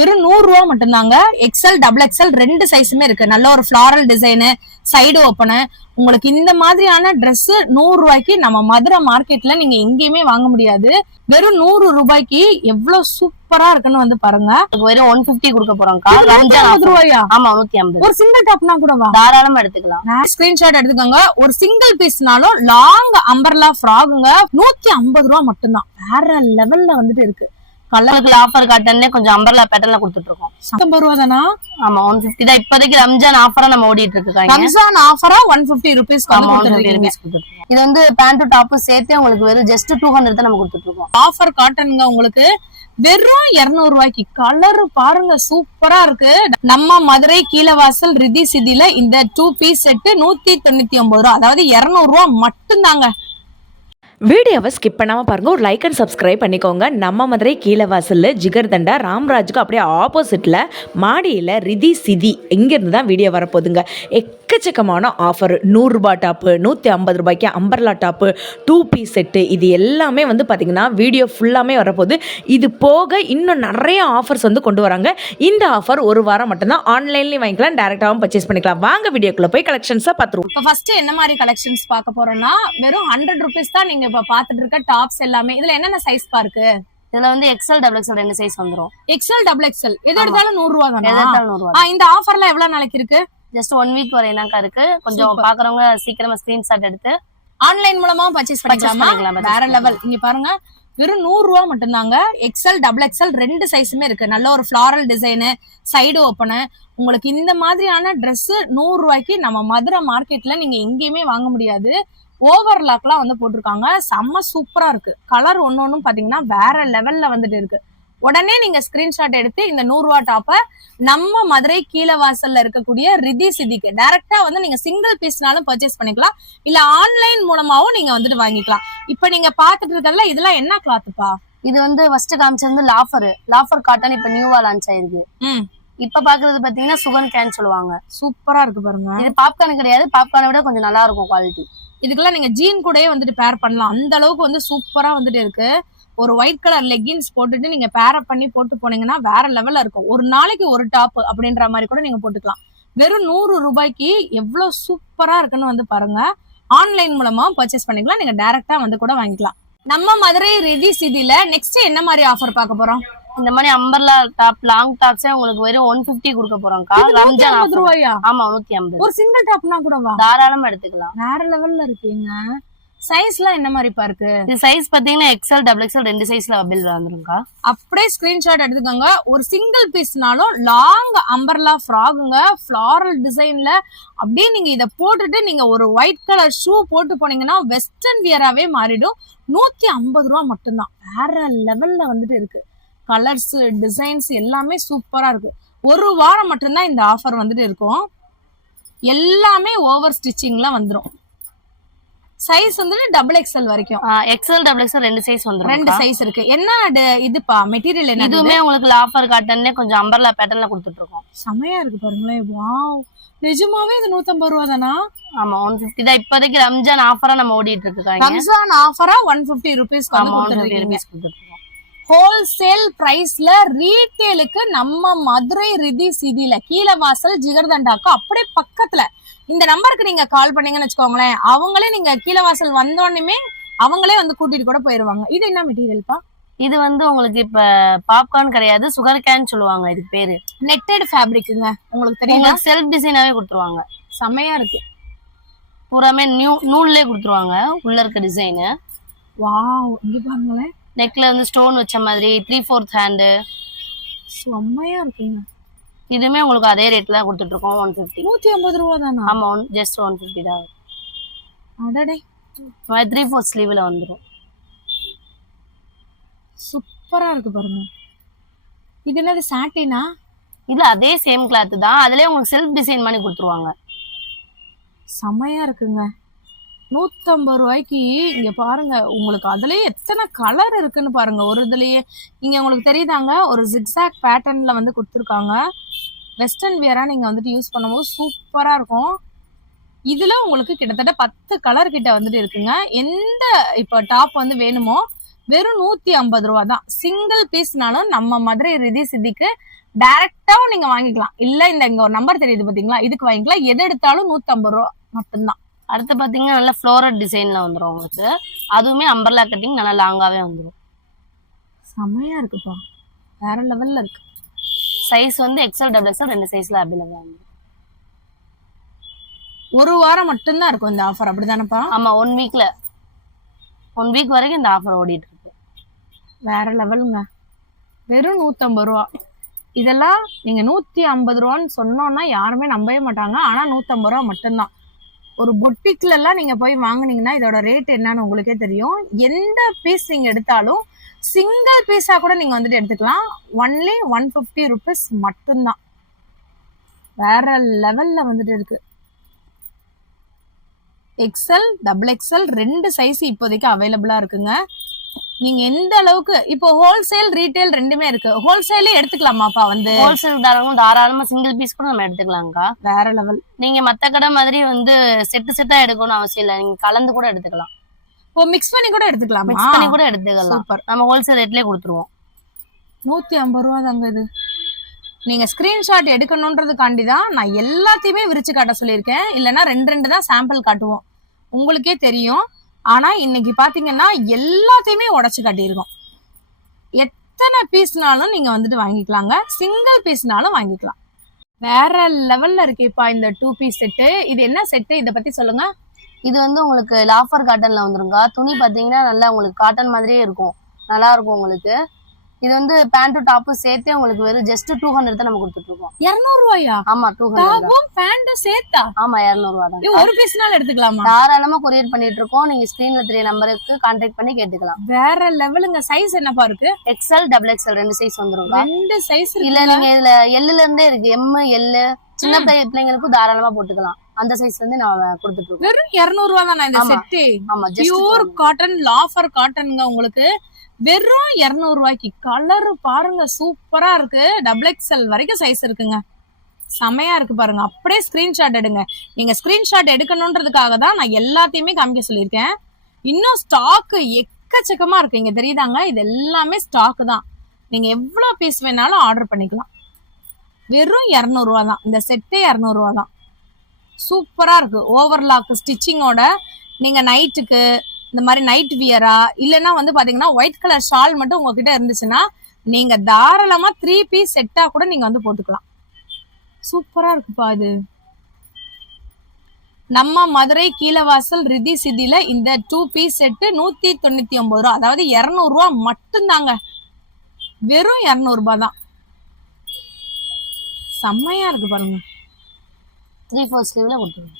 வெறும் 100 ரூபா மட்டும்தாங்க. எக்ஸ்எல் டபுள் எக்ஸ்எல் 2 சைஸுமே இருக்கு. நல்ல ஒரு ஃபிளாரல் டிசைனு, சைடு ஓப்பனு. உங்களுக்கு இந்த மாதிரியான Dress 100 ரூபாய்க்கு நம்ம மதுரை மார்க்கெட்ல நீங்க எங்கேயுமே வாங்க முடியாது. வெறும் 100 ரூபாய்க்கு எவ்வளவு சூப்பரா இருக்குன்னு வந்து பாருங்க. வெறும் 150 கொடுக்க போறோம்க்கா. 150 ரூபாயா? ஆமா 150. ஒரு சிங்கிள் டாப்னா கூட தாராளமா எடுத்துக்கலாம். ஸ்கிரீன்ஷாட் எடுத்துக்கோங்க. ஒரு சிங்கிள் பீஸ்னாலும் லாங் அம்பர்லா ஃப்ராகுங்க 150 ரூபா மட்டும்தான். வேற லெவல்ல வந்துட்டு இருக்கு. கலருக்கு ஆஃபர் காட்டனே கொஞ்சம் அம்பர்லா பேட்டர்ன்ல கொடுத்துட்டு இருக்கோம். 50 ரூபா தானா? ஆமா 150 தான். இப்போதைக்கு ரம்ஜான் ஆஃபரா நம்ம ஓடிட்டு இருக்கு. ரம்ஜான் ஆஃபரா 150 ரூபீஸ் கொடுத்துருக்கீங்க. இது வந்து பேண்ட் டாப் சேர்த்து உங்களுக்கு வெறும் ஜஸ்ட் 200 தான் நம்ம கொடுத்துட்டு இருக்கோம். ஆஃபர் காட்டனுங்க உங்களுக்கு வெறும் 200 ரூபாய்க்கு. கலர் பாருங்க சூப்பரா இருக்கு. நம்ம மதுரை கீழவாசல் ரிதி சிதில இந்த 2 பீஸ் செட் 199 ரூபா, அதாவது 200 ரூபா மட்டும்தாங்க. வீடியோவை ஸ்கிப் பண்ணாமல் பாருங்கள். ஒரு லைக் அண்ட் சப்ஸ்கிரைப் பண்ணிக்கோங்க. நம்ம மதுரை கீழவாசலில் ஜிகர்தண்டா ராம்ராஜுக்கு அப்படியே ஆப்போசிட்டில் மாடியில் ரிதி சிதி இங்கேருந்து தான் வீடியோ வரப்போகுதுங்க. எக்கச்சக்கமான ஆஃபர். 100 ரூபா டாப்பு, 150 ரூபாய்க்கு அம்பர்லா டாப்பு, 2 பீஸ் செட்டு, இது எல்லாமே வந்து பார்த்திங்கன்னா வீடியோ ஃபுல்லாமே வரப்போகுது. இது போக இன்னும் நிறைய ஆஃபர்ஸ் வந்து கொண்டு வராங்க. இந்த ஆஃபர் ஒரு வாரம் மட்டும்தான். ஆன்லைன்லேயும் வாங்கிக்கலாம், டேரெக்டாகவும் பர்ச்சேஸ் பண்ணிக்கலாம். வாங்க வீடியோக்குள்ளே போய் கலெக்ஷன்ஸாக பார்த்துருவோம். இப்போ ஃபர்ஸ்ட் என்ன மாதிரி கலெக்ஷன்ஸ் பார்க்க போறோம்னா, வெறும் 100 ரூபீஸ் தான் நீங்க இப்ப பாத்துட்டு இருக்க டாப்ஸ் எல்லாமே. இதுல என்னென்ன சைஸ் இருக்கு? இதுல வந்து எக்ஸ்எல் டபுள் எக்ஸ்எல் 2 சைஸ் வந்துரும். எக்ஸ்எல் டபுள் எக்ஸ்எல் எது எடுத்தாலும் 100 ரூபா தானா? எது எடுத்தாலும் 100 ரூபா. இந்த ஆஃபர்ல எவ்வளவு நாளைக்கு இருக்கு? ஜஸ்ட் 1 வீக் வரையும் தான் இருக்கு. கொஞ்சம் பாக்குறவங்க சீக்கிரமா ஸ்கிரீன்ஷாட் எடுத்து ஆன்லைன் மூலமா பர்ச்சேஸ் பண்ணிக்கலாமா? வேற லெவல். இங்க பாருங்க வெறும் 100 ரூபா மட்டும்தாங்க. எக்ஸ்எல் டபுள் எக்ஸ்எல் 2 சைஸுமே இருக்கு. நல்ல ஒரு ஃபிளாரல் டிசைனு, சைடு ஓப்பனு. உங்களுக்கு இந்த மாதிரியான Dress 100 ரூபாய்க்கு நம்ம மதுரை மார்க்கெட்ல நீங்க எங்கேயுமே வாங்க முடியாது. ஓவர்லாக்லாம் வந்து போட்டிருக்காங்க. செம்ம சூப்பரா இருக்கு. கலர் ஒன்னொன்னும் பாத்தீங்கன்னா வேற லெவல்ல வந்துட்டு இருக்கு. உடனே நீங்க ஸ்கிரீன்ஷாட் எடுத்து இந்த 100 ரூபா டாப்ப நம்ம மதுரை கீழவாசல்ல இருக்கக்கூடிய ரிதி சிதிக்கு டைரக்டா வந்து நீங்க சிங்கிள் பீஸ்னாலும் பர்ச்சேஸ் பண்ணிக்கலாம், இல்ல ஆன்லைன் மூலமாவும் நீங்க வந்துட்டு வாங்கிக்கலாம். இப்ப நீங்க பாத்துட்டு இருக்கிறதுல இதெல்லாம் என்ன கிளாத்துப்பா? இது வந்து ஃபர்ஸ்ட் காமிச்சது லாஃபர் காட்டன். இப்ப நியூவா லான்ச் ஆயிருக்கு. இப்ப பாக்குறது பாத்தீங்கன்னா சுகன் கேன் சொல்லுவாங்க. சூப்பரா இருக்கு பாருங்க. இது பாப்கார்ன் கிடையாது, பாப்கார்னை விட கொஞ்சம் நல்லா இருக்கும் குவாலிட்டி. இதுக்கெல்லாம் நீங்க ஜீன் கூடயே வந்துட்டு பேர் பண்ணலாம். அந்த அளவுக்கு வந்து சூப்பரா வந்துட்டு இருக்கு. ஒரு ஒயிட் கலர் லெகின்ஸ் போட்டுட்டு நீங்க பேர் பண்ணி போட்டு போனீங்கன்னா வேற லெவல்ல இருக்கும். ஒரு நாளைக்கு ஒரு டாப் அப்படின்ற மாதிரி கூட நீங்க போட்டுக்கலாம். வெறும் 100 ரூபாய்க்கு எவ்வளவு சூப்பரா இருக்குன்னு வந்து பாருங்க. ஆன்லைன் மூலமா பர்ச்சேஸ் பண்ணிக்கலாம், நீங்க டைரக்டா வந்து கூட வாங்கிக்கலாம். நம்ம மதுரை ரிதி சிதில நெக்ஸ்ட் என்ன மாதிரி ஆஃபர் பார்க்க போறோம்? இந்த மாதிரி அம்பர்லா டாப், லாங் டாப்ஸே உங்களுக்கு வெறும் 150 கொடுக்க போறோம்க்கா. ரம்ஜான் 150 ரூபாயா? ஆமா 150. ஒரு சிங்கிள் டாப்னா கூட தாராளமா எடுத்துக்கலாம். வேற லெவல்ல இருக்கீங்க. சைஸ்லாம் என்ன மாதிரிப்பா இருக்கு? இது சைஸ் பாத்தீங்கன்னா எக்ஸ்எல் டபுள் எக்ஸ்எல் 2 சைஸ்ல அவைலபிள் வந்துரும்க்கா. அப்படியே ஸ்கிரீன்ஷாட் எடுத்துக்கோங்க. ஒரு சிங்கிள் பீஸ்னாலும் லாங் அம்பர்லா ஃப்ராகுங்க, ஃபிளாரல் டிசைன்ல. அப்படியே நீங்க இதை போட்டுட்டு நீங்க ஒரு ஒயிட் கலர் ஷூ போட்டு போனீங்கன்னா வெஸ்டர்ன் வியராவே மாறிடும். 150 ரூபா மட்டும்தான். வேற லெவல்ல வந்துட்டு இருக்கு. கலர்ஸ், டிசைன்ஸ் எல்லாமே சூப்பரா இருக்கு. ஒரு வாரம் மட்டும்தான் இந்த ஆஃபர் வந்துட்டு இருக்கும். எல்லாமே ஓவர் ஸ்டிச்சிங்ல வந்துடும். சைஸ் வந்து டபுள் எக்ஸ்எல் வரைக்கும். எக்ஸ்எல் டபுள் எக்ஸ்எல் 2 சைஸ் வந்துரும். 2 சைஸ் இருக்கு. என்ன இதுப்பா மெட்டீரியல்? என்ன இதுவுமே உங்களுக்கு லாஃபர் காட்டனே கொஞ்சம் அம்பர்லா பேட்டர்ன்ல கொடுத்துட்டு இருக்கோம். செமையா இருக்கு பாருங்களேன். வாவ், நிஜமாவே இது 150 ரூபா தானா? ஆமா 150 தான். இப்போதைக்கு ரம்ஜான் ஆஃபரா நம்ம ஓடிட்டு இருக்கு. ரம்ஜான் ஆஃபரா 150 ரூபீஸ் கொடுத்துருக்கீங்க. ஹோல்சேல் பிரைஸ்ல ரீட்டெயிலுக்கு நம்ம மதுரை ரிதி சிதில கீழவாசல் ஜிகர்தண்டாக்கு அப்படியே பக்கத்துல இந்த நம்பருக்கு நீங்க கால் பண்ணீங்கன்னு வச்சுக்கோங்களேன், அவங்களே நீங்க கீழவாசல் வந்தோடனே அவங்களே வந்து கூட்டிட்டு கூட போயிருவாங்க. இது என்ன மெட்டீரியல்ப்பா? இது வந்து உங்களுக்கு இப்ப பாப்கார்ன் கிடையாது, சுகர் கேன் சொல்லுவாங்க. இதுக்கு பேரு நெட்டட் ஃபேப்ரிக்குங்க. உங்களுக்கு தெரியுமா? செல்ஃப் டிசைனாவே கொடுத்துருவாங்க. செமையா இருக்கு. பூராமே நூல்லே கொடுத்துருவாங்க உள்ள இருக்க டிசைனு. வாவ், இங்க பாருங்களேன். நெக்ல வந்து ஸ்டோன் வச்ச மாதிரி 3/4 ஹேண்டு. செம்மையா இருக்குங்க. இதுமே உங்களுக்கு அதே ரேட்ல தான் கொடுத்துட்டு இருக்கோம். 150. 150 ரூபா தானா? ஆமா ஜஸ்ட் 150 தான். அடடே, 3/4 ஸ்லீவ்ல வந்துரும். சூப்பரா இருக்கு பாருங்க. இது என்னது சாட்டினா? இல்ல அதே சேம் கிளாத் தான். அதுலயே உங்களுக்கு செல்ஃப் டிசைன் பண்ணி கொடுத்துருவாங்க. செமையா இருக்குங்க. 150 ரூபாய்க்கு இங்க பாருங்க. உங்களுக்கு அதுலயே எத்தனை கலர் இருக்குன்னு பாருங்க. ஒரு இதுலயே இங்க உங்களுக்கு தெரியுதாங்க, ஒரு ஜிக்ஸாக் பேட்டர்ன்ல வந்து கொடுத்துருக்காங்க. வெஸ்டர்ன் வியரா நீங்க வந்துட்டு யூஸ் பண்ணும்போது சூப்பரா இருக்கும். இதுல உங்களுக்கு கிட்டத்தட்ட 10 கலர் கிட்ட வந்துட்டு இருக்குங்க. எந்த இப்ப டாப் வந்து வேணுமோ வெறும் 150 ரூபா தான். சிங்கிள் பீஸ்னாலும் நம்ம மதுரை ரிதி சிதிக்கு டைரக்டாவும் நீங்க வாங்கிக்கலாம், இல்ல இங்க ஒரு நம்பர் தெரியுது பாத்தீங்களா, இதுக்கு வாங்கிக்கலாம். எது எடுத்தாலும் 150 ரூபா மட்டும்தான். அடுத்து பாத்தீங்கன்னா நல்ல ஃப்ளோரல் டிசைன்ல வந்துரும் உங்களுக்கு. அதுவுமே அம்பர்லா கட்டிங் நல்லா லாங்காவே வந்துரும். செமையா இருக்குப்பா, வேற லெவல்ல இருக்கு. சைஸ் வந்து எக்ஸ்எல் டபுள் எக்ஸ்எல் 2 சைஸ்ல அவைலபிள் ஆகும். ஒரு வாரம் மட்டும்தான் இருக்கும் இந்த ஆஃபர், அப்படிதானப்பா? ஆமா, 1 வீக் வரைக்கும் இந்த ஆஃபர் ஓடிட்டு இருக்கு. வேற லெவலுங்க. வெறும் 150 ரூபா. இதெல்லாம் நீங்க 150 ரூபான்னு சொன்னோம்னா யாருமே நம்பவே மாட்டாங்க. ஆனா 150 ரூபா மட்டும்தான். ஒரு பொட்டிக்ல எல்லாம் நீங்க போய் வாங்குனீங்கன்னா இதோட ரேட் என்னன்னு உங்களுக்கே தெரியும். எந்த பீஸ் நீங்க எடுத்தாலும் சிங்கிள் பீஸா கூட நீங்க வந்துட்டு எடுத்துக்கலாம். ஒன்லி 150 ருபீஸ் மட்டும்தான். வேற லெவல்ல வந்துட்டு இருக்கு. எக்ஸ்எல் டபுள் எக்ஸ்எல் 2 சைஸ் இப்போதைக்கு அவைலபிளா இருக்குங்க. நீங்க எந்த அளவுக்கு இப்போ ஹோல்சேல் ரீட்டைல் ரெண்டுமே இருக்கு. ஹோல்சேலே எடுத்துக்கலாமாப்பா? வந்து ஹோல்சேல் தாராளமா சிங்கிள் பீஸ் கூட நம்ம எடுத்துக்கலாம்க்கா. வேற லெவல். நீங்க மத்த கடை மாதிரி வந்து செட்டா எடுக்கணும்னு அவசியம் இல்லை, நீங்க கலந்து கூட எடுத்துக்கலாம். ஓ, மிக்ஸ் பண்ணி கூட எடுத்துக்கலாம். மிக்ஸ் பண்ணி கூட எடுத்துக்கலாம். சூப்பர். நம்ம ஹோல்சேல் ரேட்லயே கொடுத்துருவோம். 150 ரூபா தாங்க இது. நீங்க ஸ்கிரீன்ஷாட் எடுக்கணும்ன்றதுக்காண்டி தான் நான் எல்லாத்தையுமே விரிச்சு காட்ட சொல்லியிருக்கேன். இல்லைன்னா 2 தான் சாம்பிள் காட்டுவோம், உங்களுக்கே தெரியும். ஆனா இன்னைக்கு பாத்தீங்கன்னா எல்லாத்தையுமே உடைச்சு காட்டியிருக்கோம். எத்தனை பீஸ்னாலும் நீங்க வந்துட்டு வாங்கிக்கலாங்க, சிங்கிள் பீஸ்னாலும் வாங்கிக்கலாம். வேற லெவல்ல இருக்கேப்பா இந்த 2 பீஸ் செட்டு. இது என்ன செட்டு, இதை பத்தி சொல்லுங்க. இது வந்து உங்களுக்கு லாஃபர் காட்டன்ல வந்துருங்க. துணி பாத்தீங்கன்னா நல்லா உங்களுக்கு காட்டன் மாதிரியே இருக்கும், நல்லா இருக்கும் உங்களுக்கு. இது வந்து பேண்ட் டாப்பும் சேர்த்தே உங்களுக்கு வெறும் ஜஸ்ட் 200 தான் நம்ம கொடுத்துட்டு இருக்கோம். 200 ரூபாயா? ஆமா, 200. டாப்பும் பேண்டும் சேர்த்தா? ஆமா, 200 ரூபா தான். ஒரு பீஸ்னால எடுத்துக்கலாமா? தாராளமா கொரியர் பண்ணிட்டு இருக்கோம். நீங்க ஸ்கிரீன்ல தெரிய நம்பருக்கு கான்டாக்ட் பண்ணி கேட்டுக்கலாம். வேற லெவலுங்க. சைஸ் என்னப்பா இருக்கு? எக்ஸ்எல் டபுள் எக்ஸ்எல் 2 சைஸ் வந்துருங்க. 2 சைஸ் இல்ல நீங்க இதுல எல்லுல இருந்தே இருக்கு, எம் எல் சின்ன பிள்ளைங்களுக்கும் தாராளமா போட்டுக்கலாம். அந்த சைஸ் வந்து நான் கொடுத்துட்டு இருக்கோம். வெறும் 200 ரூபா தானே இந்த செட்டு? ஆமா, பியூர் காட்டன் லாஃபர் காட்டனுங்க. உங்களுக்கு வெறும் 200 ரூபாய்க்கு. கலர் பாருங்க, சூப்பரா இருக்கு. டபுள் எக்ஸ்எல் வரைக்கும் சைஸ் இருக்குங்க. செமையா இருக்கு பாருங்க. அப்படியே ஸ்கிரீன்ஷாட் எடுங்க. நீங்க ஸ்கிரீன்ஷாட் எடுக்கணும்ன்றதுக்காக தான் நான் எல்லாத்தையுமே காமிக்க சொல்லியிருக்கேன். இன்னும் ஸ்டாக் எக்கச்சக்கமா இருக்கு. இங்க தெரியுதாங்க, இது எல்லாமே ஸ்டாக் தான். நீங்க எவ்வளவு பீஸ் வேணாலும் ஆர்டர் பண்ணிக்கலாம். வெறும் 200 ரூபா தான். இந்த செட்டே 200 ரூபா தான். சூப்பரா இருக்கு. ஓவர்லாக் ஸ்டிச்சிங்கோட நீங்க நைட்டுக்கு இந்த மாதிரி நைட் வியரா, இல்லைன்னா வந்து பாத்தீங்கன்னா ஒயிட் கலர் ஷால் மட்டும் உங்ககிட்ட இருந்துச்சுன்னா நீங்க தாராளமா 3 பீஸ் செட்டா கூட நீங்க வந்து போட்டுக்கலாம். சூப்பரா இருக்குப்பா இது. நம்ம மதுரை கீழவாசல் ரிதி சிதில இந்த 2 பீஸ் செட்டு 199 ரூபா, அதாவது 200 ரூபா மட்டும்தாங்க. வெறும் 200 ரூபாய் தான். செம்மையா இருக்கு பாருங்க. 3/4 ஸ்லீவ்ல கொடுத்துருவோம்.